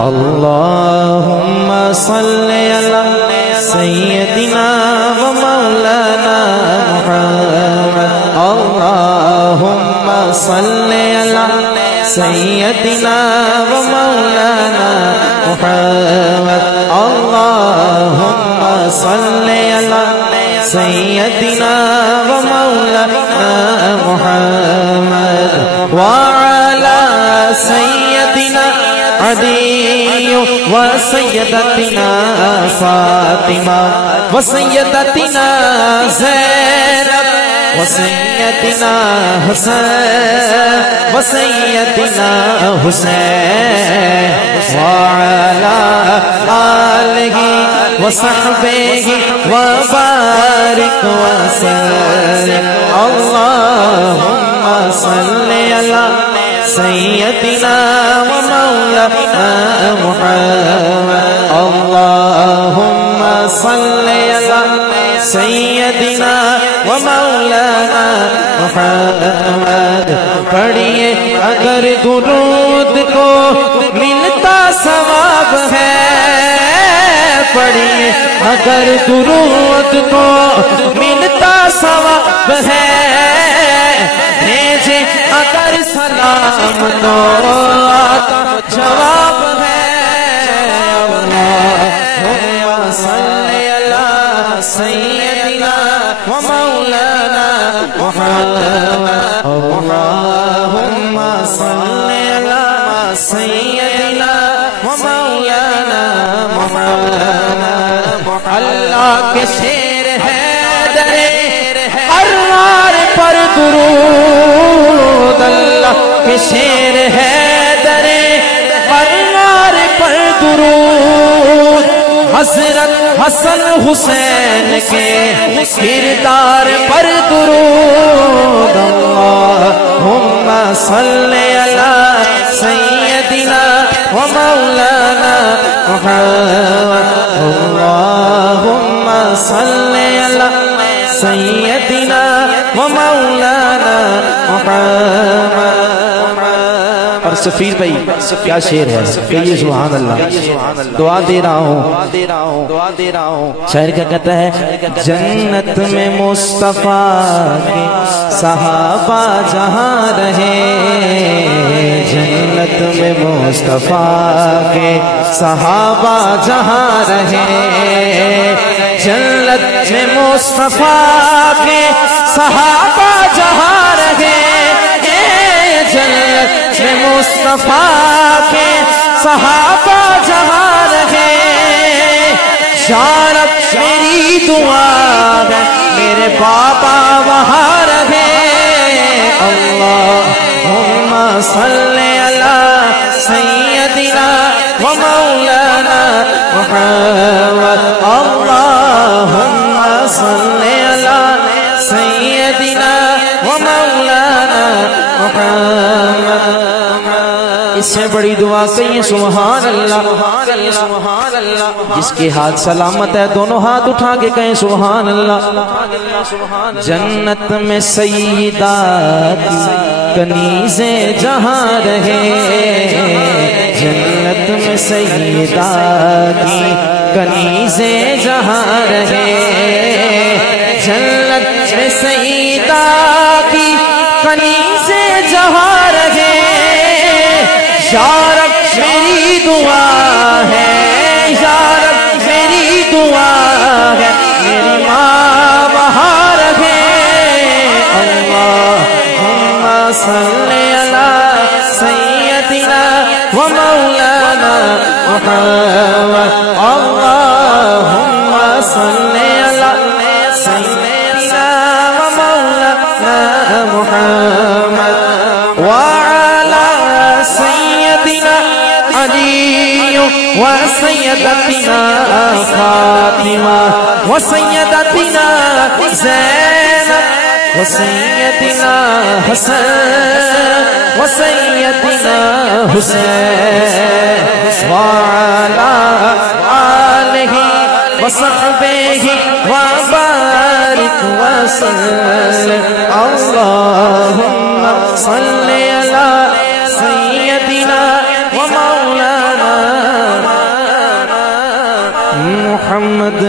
اللهم صل على سيدنا ومولانا محمد. اللهم صل على سيدنا ومولانا محمد. اللهم صل على سيدنا ومولانا محمد وعلى سيدنا علي وسيدتنا فاطمة وسيدتنا زينب وسيدنا حسن وسيدنا حسين وعلى آله وصحبه وبارك وسلم. اللهم صل على سيدنا ومولانا محمد. اللهم صل على سيدنا ومولانا محمد. پڑھیے اگر درود کو ملتا ثواب ہے، پڑھیے اگر درود کو ملتا ثواب ہے، بھیجے اگر سلام تو جواب ہے. اللہم صل علی سیدنا ومولانا محمد. اللہم صل علی سیدنا ومولانا محمد. اللہ کے شیر ہے درے ارار پر درود، اللہ کے شیر ہے درے ارار پر درود. حضرت حسن حسین کے کردار پر درود. اللہم صل علی سیدنا ومولانا محمد. اللہم صل علی سیدنا ومولانا محمد. اور سفیر بھائی کیا شعر ہے، کہیے سبحان اللہ. دعا دے رہا ہوں. شاعر کیا کہتا ہے؟ جنت میں مصطفیٰ کے صحابہ جہاں رہے، جنت میں مصطفیٰ کے صحابہ جہاں رہے، جنت میں مصطفیٰ کے صحابہ جہاں رہے، جنت میں مصطفیٰ کے صحابہ جہاں رہے. یا رب میری دعا ہے میرے بابا وہاں رہے. اللہم صل علی سیدنا ومولانا محمد. اللہم صل علی سیدنا ومولانا محمد. اس سے بڑی دعا کہیں سبحان اللہ. جس کے ہاتھ سلامت ہے دونوں ہاتھ اٹھا کے کہیں سبحان اللہ. جنت میں سیدہ کی کنیزیں جہاں رہے، جنت میں سیدہ کی کنیزیں جہاں رہے، جنت میں سیدہ کی کنیزیں جہاں رہے. یا رب میری دعا ہے، یا رب میری دعا ہے میری ماں وہاں رہے. اللہم صل علی سیدنا ومولانا محمد. اللہم صل علی سیدنا ومولانا محمد وعلى سيدنا علي وسيدتنا فاطمة وسيدتنا زينب وسيدنا حسن وسيدنا حسين وعلى آله وصحبه وبارك وسلم. اللهم صل على سيدنا محمد